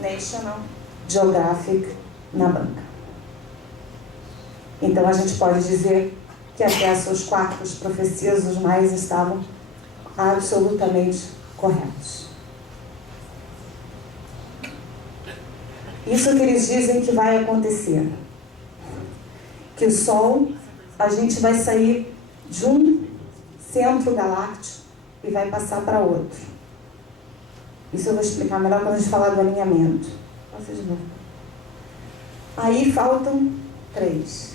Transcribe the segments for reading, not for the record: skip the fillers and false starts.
National Geographic na banca. Então a gente pode dizer que até as suas quartas profecias os maias estavam absolutamente corretos. Isso que eles dizem que vai acontecer. Que o Sol, a gente vai sair de um centro galáctico e vai passar para outro. Isso eu vou explicar melhor quando a gente falar do alinhamento. Vocês vão. Aí faltam 3.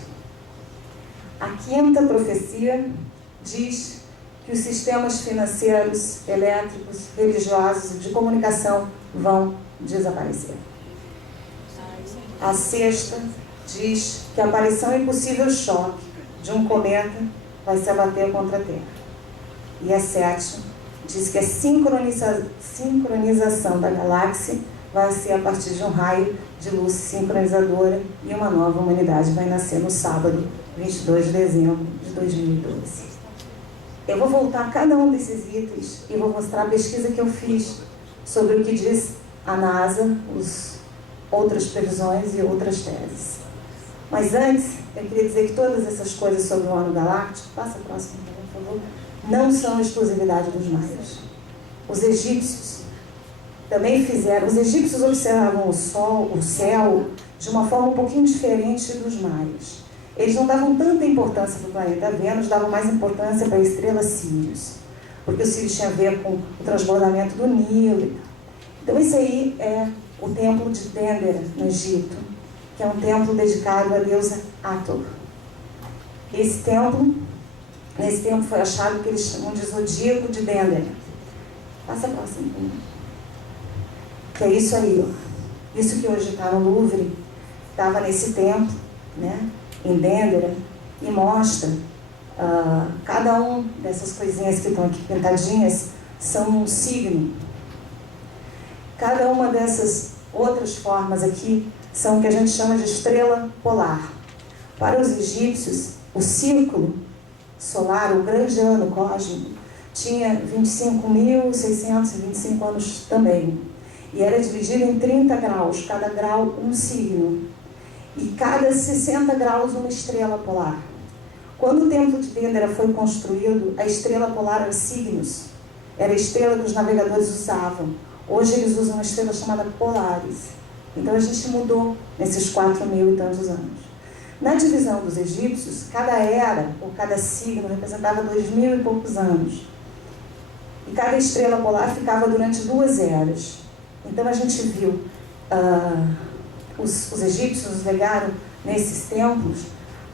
A 5ª profecia diz que os sistemas financeiros, elétricos, religiosos e de comunicação vão desaparecer. A 6ª diz que a aparição e possível choque de um cometa vai se abater contra a Terra. E a 7ª diz que a sincronização da galáxia vai ser a partir de um raio de luz sincronizadora e uma nova humanidade vai nascer no sábado, 22 de dezembro de 2012. Eu vou voltar a cada um desses itens e vou mostrar a pesquisa que eu fiz sobre o que diz a NASA, outras previsões e outras teses. Mas antes, eu queria dizer que todas essas coisas sobre o ano galáctico, passa a próxima, por favor, não são exclusividade dos maias. Os egípcios também fizeram, os egípcios observavam o Sol, o céu, de uma forma um pouquinho diferente dos maias. Eles não davam tanta importância para o planeta Vênus, davam mais importância para a estrela Sírius, porque o Sírius tinha a ver com o transbordamento do Nilo. Então esse aí é o templo de Dendera, no Egito, que é um templo dedicado à deusa Hathor. Nesse templo foi achado o que eles chamam de zodíaco de Dendera. Passa a próxima. Que é isso aí, ó. Isso que hoje está no Louvre, estava nesse templo, né, em Dendera, e mostra cada um dessas coisinhas que estão aqui pintadinhas são um signo. Cada uma dessas outras formas aqui são o que a gente chama de estrela polar. Para os egípcios, o círculo solar, o grande ano cósmico, tinha 25.625 anos também. E era dividido em 30 graus, cada grau um signo. E cada 60 graus uma estrela polar. Quando o templo de Dendera foi construído, a estrela polar era signos. Era a estrela que os navegadores usavam. Hoje eles usam uma estrela chamada Polaris. Então a gente mudou nesses 4.000 e tantos anos. Na divisão dos egípcios, cada era, ou cada signo, representava 2.000 e poucos anos. E cada estrela polar ficava durante 2 eras. Então a gente viu, os egípcios nos legaram nesses templos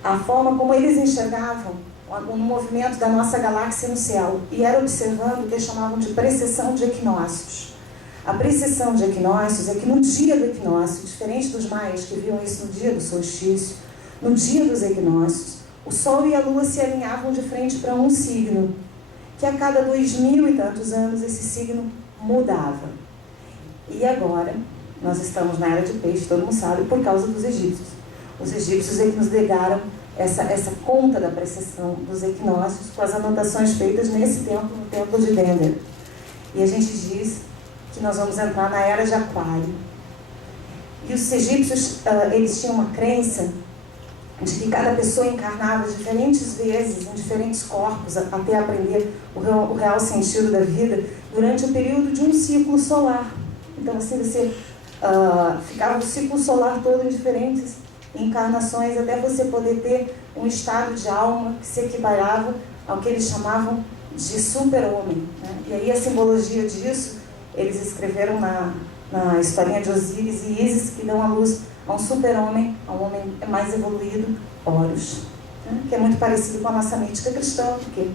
a forma como eles enxergavam o movimento da nossa galáxia no céu. E era observando o que eles chamavam de precessão de equinócios. A precessão de equinócios é que no dia do equinócio, diferente dos maias que viam isso no dia do solstício, no dia dos equinócios, o Sol e a Lua se alinhavam de frente para um signo, que a cada 2.000 e tantos anos esse signo mudava. E agora, nós estamos na era de peixe, todo mundo sabe, por causa dos egípcios. Os egípcios é que nos legaram essa conta da precessão dos equinócios com as anotações feitas nesse templo, no templo de Dendera. E a gente diz que nós vamos entrar na era de Aquário. E os egípcios, eles tinham uma crença de que cada pessoa encarnava diferentes vezes, em diferentes corpos, até aprender o real sentido da vida, durante o período de um ciclo solar. Então, assim, você ficava o ciclo solar todo em diferentes encarnações, até você poder ter um estado de alma que se equiparava ao que eles chamavam de super-homem, né? E aí a simbologia disso, eles escreveram na historinha de Osíris e Ísis, que dão a luz a um super-homem, a um homem mais evoluído, Horus, né? Que é muito parecido com a nossa mítica cristã, porque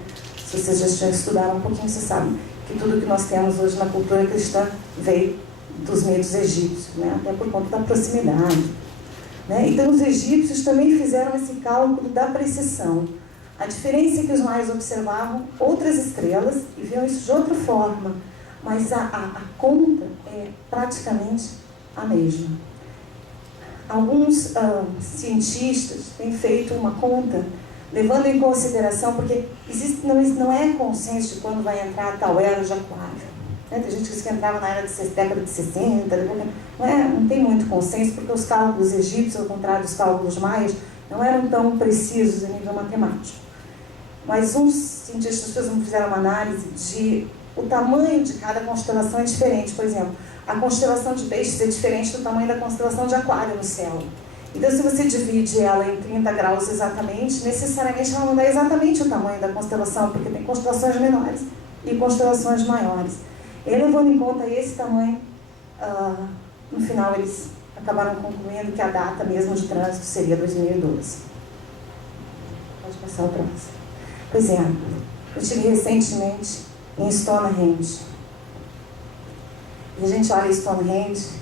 se vocês já estudaram um pouquinho, vocês sabem que tudo que nós temos hoje na cultura cristã veio dos mitos egípcios, né? Até por conta da proximidade, né? Então os egípcios também fizeram esse cálculo da precessão. A diferença é que os maias observavam outras estrelas e viam isso de outra forma, mas a conta é praticamente a mesma. Alguns cientistas têm feito uma conta levando em consideração, porque não é consenso de quando vai entrar a tal era de Aquário. Né? Tem gente que diz que entrava na década de 60, não tem muito consenso, porque os cálculos egípcios, ao contrário dos cálculos maias, não eram tão precisos a nível matemático. Mas uns cientistas fizeram uma análise de o tamanho de cada constelação é diferente. Por exemplo, a constelação de Peixes é diferente do tamanho da constelação de Aquário no céu. Então, se você divide ela em 30 graus exatamente, necessariamente ela não dá exatamente o tamanho da constelação, porque tem constelações menores e constelações maiores. E levando em conta esse tamanho, no final eles acabaram concluindo que a data mesmo de trânsito seria 2012. Pode passar o próximo. Pois é, eu estive recentemente em Stonehenge. E a gente olha Stonehenge,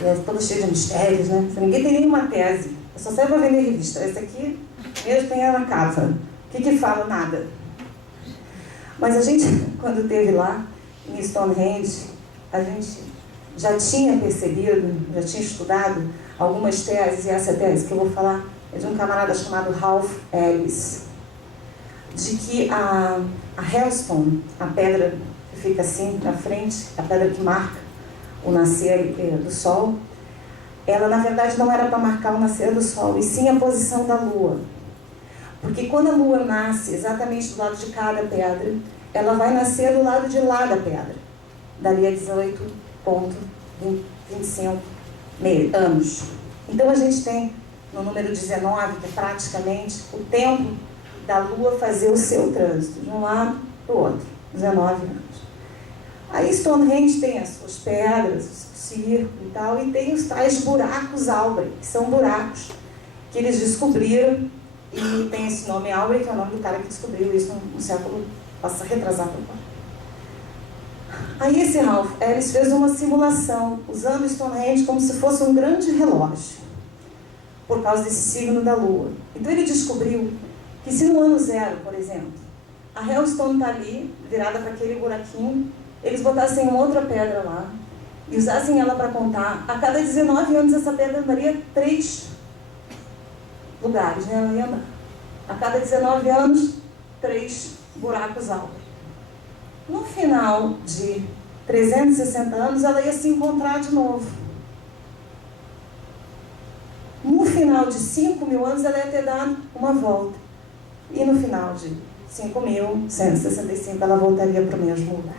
e é todo cheio de mistérios, né? Ninguém tem nenhuma tese, é só serve para vender revista. Esse aqui mesmo tem ela na capa. O que fala? Nada. Mas a gente, quando esteve lá, em Stonehenge, a gente já tinha percebido, já tinha estudado algumas teses, e essa tese que eu vou falar é de um camarada chamado Ralph Ellis, de que a Hailstone, a pedra que fica assim na frente, a pedra que marca o nascer do Sol, ela na verdade não era para marcar o nascer do Sol, e sim a posição da Lua. Porque quando a Lua nasce exatamente do lado de cada pedra, ela vai nascer do lado de lá da pedra, dali a 18,25 anos. Então a gente tem no número 19, que é praticamente o tempo da Lua fazer o seu trânsito, de um lado para o outro, 19 anos. Aí Stonehenge tem as suas pedras, o circo e tal, e tem os tais buracos Aubrey, que são buracos que eles descobriram, e tem esse nome Aubrey, que é o nome do cara que descobriu isso no século retrasado. Aí esse Ralph Ellis fez uma simulação, usando Stonehenge como se fosse um grande relógio, por causa desse signo da Lua. Então ele descobriu que se no ano 0, por exemplo, a Hailstone está ali, virada para aquele buraquinho, eles botassem uma outra pedra lá e usassem ela para contar, a cada 19 anos essa pedra andaria 3 lugares, né? Ela ia andar. A cada 19 anos, 3 buracos Aubrey. No final de 360 anos, ela ia se encontrar de novo. No final de 5.000 anos, ela ia ter dado uma volta. E no final de 5.165, ela voltaria para o mesmo lugar.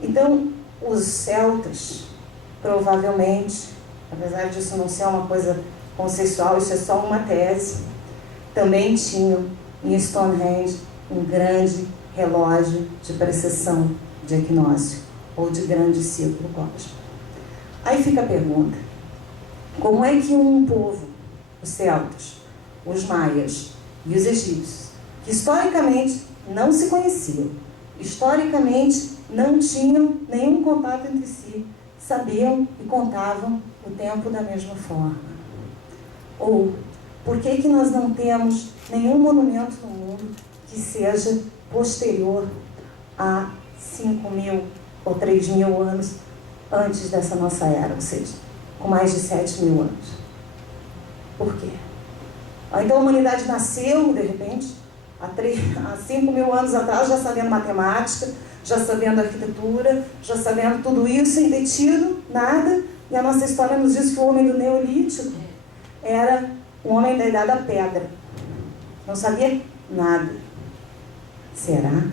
Então, os celtas, provavelmente, apesar disso não ser uma coisa consensual, isso é só uma tese, também tinham em Stonehenge um grande relógio de precessão de equinócio, ou de grande ciclo cósmico. Aí fica a pergunta, como é que um povo, os celtas, os maias e os egípcios, que historicamente não se conheciam, historicamente não tinham nenhum contato entre si, sabiam e contavam o tempo da mesma forma? Ou, por que nós não temos nenhum monumento no mundo que seja posterior a 5.000 ou 3.000 anos antes dessa nossa era, ou seja, com mais de 7.000 anos? Por quê? Então a humanidade nasceu, de repente, há 5.000 anos atrás, já sabendo matemática, já sabendo arquitetura, já sabendo tudo isso, sem ter tido nada, e a nossa história nos diz que o homem do Neolítico era um homem da Idade da Pedra. Não sabia nada. Será?